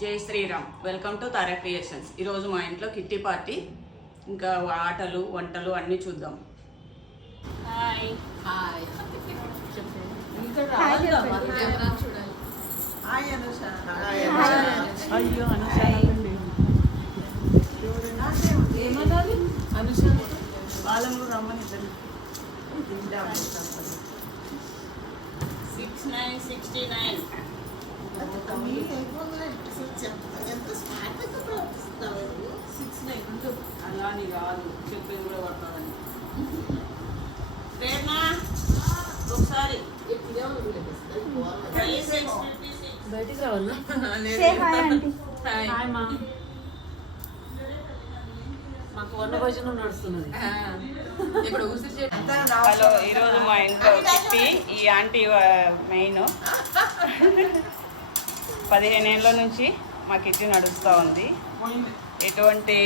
జై Shriram. Welcome to Tara creations. ఈరోజు మా ఇంట్లో కిట్టి పార్టీ, ఇంకా ఆటలు వంటలు అన్నీ చూద్దాం. హాయ్ హాయ్ అయ్యో అనుష వాళ్ళను రమ్మని 6969 అలాని కాదు, చెప్పేది కూడా పడతాదని. ప్రేరణ ఒకసారి బయటికి రావాలా? మాకు వంట భోజనం నడుస్తున్నది. హలో, ఈరోజు మా ఇంట్లో కిట్టి, ఈ ఆంటీ మెయిన్ 15 ఏళ్ళ నుంచి మా కిట్టి నడుస్తూ ఉంది. ఎటువంటి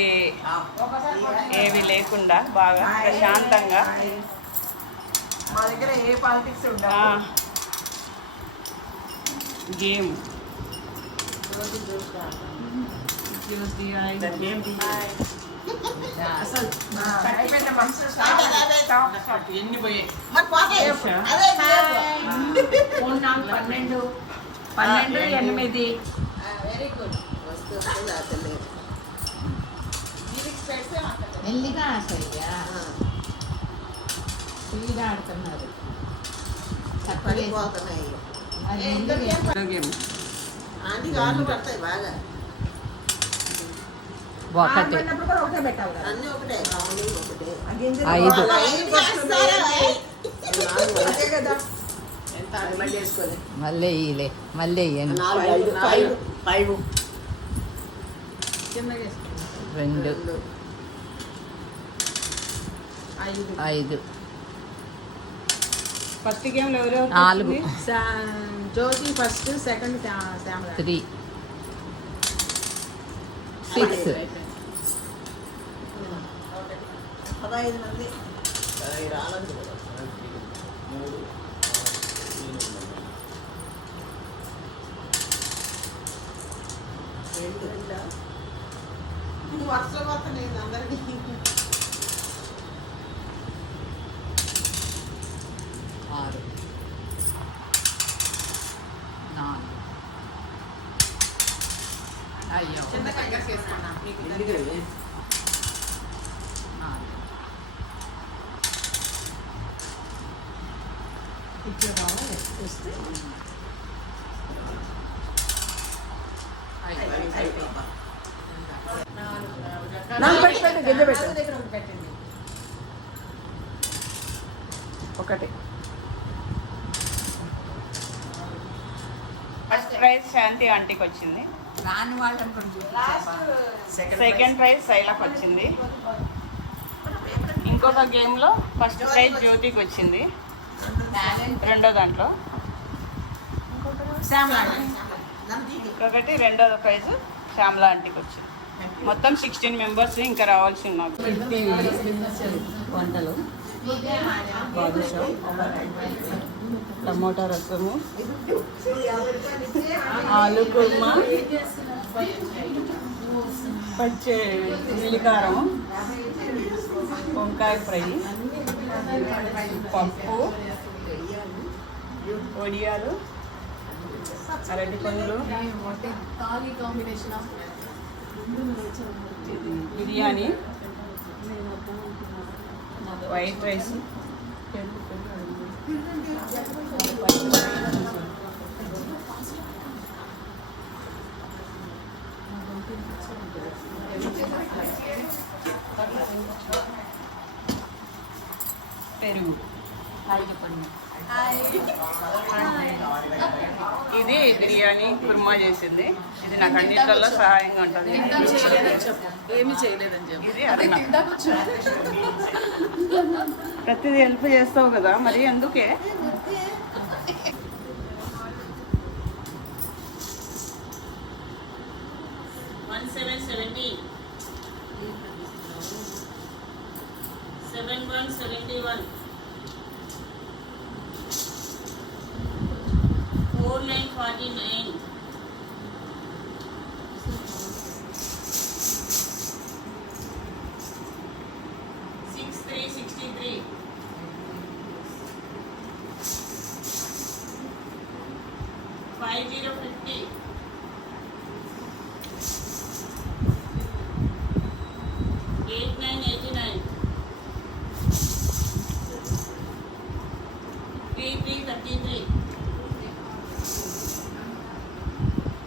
ఏవి లేకుండా బాగా ప్రశాంతంగా. మా దగ్గర ఏ పాలిటిక్స్ గేమ్ ఎన్ని పోయాయి? 12, 8. Very good. మెల్లిగా ఆడతాయ్యా, స్పీడ్గా ఆడుతున్నారు. మళ్ళీ ఇలే మళ్ళీ 2 5 ఫస్ట్ గేమ్ ఎవరు? 4 జ్యోతి ఫస్ట్, సెకండ్ 3 6 15 మంది. వరుసలో నేను అందరికీ 6 4 అయ్యో చిన్న కగ్గర్ చేసుకున్నా. ఇట్లా కావాలి వస్తే పెట్టండి. ఒకటి. ఫస్ట్ ప్రైజ్ శాంతి ఆంటీకి వచ్చింది. రాని వాళ్ళని సెకండ్ ప్రైజ్ శైలకు వచ్చింది. ఇంకొక గేమ్లో ఫస్ట్ ప్రైజ్ జ్యోతికి వచ్చింది. రెండో దాంట్లో ఇంకొకటి రెండో ప్రైజ్ శ్యామలా ఆంటీకి వచ్చింది. మొత్తం 16 మెంబర్స్ ఇంకా రావాల్సి ఉన్నారు. వంటలు బాదుషా, టమోటా రసము, ఆలు కుర్మా, పచ్చి ఉల్లికారం, వంకాయ ఫ్రై, పప్పు, వడియాలు, అరటి పండ్లు, బిర్యానీ, వైట్ రైస్, పెరుగు. ఇది బిర్యానీ కుర్మా చేసింది. ఇది నాకు అన్నింటిలో సహాయంగా ఉంటుంది. ఏమి చేయలేదని చెప్పి ఇది అది ప్రతిదీ హెల్ప్ చేస్తావు కదా, మరి అందుకే. $1,770 $7,171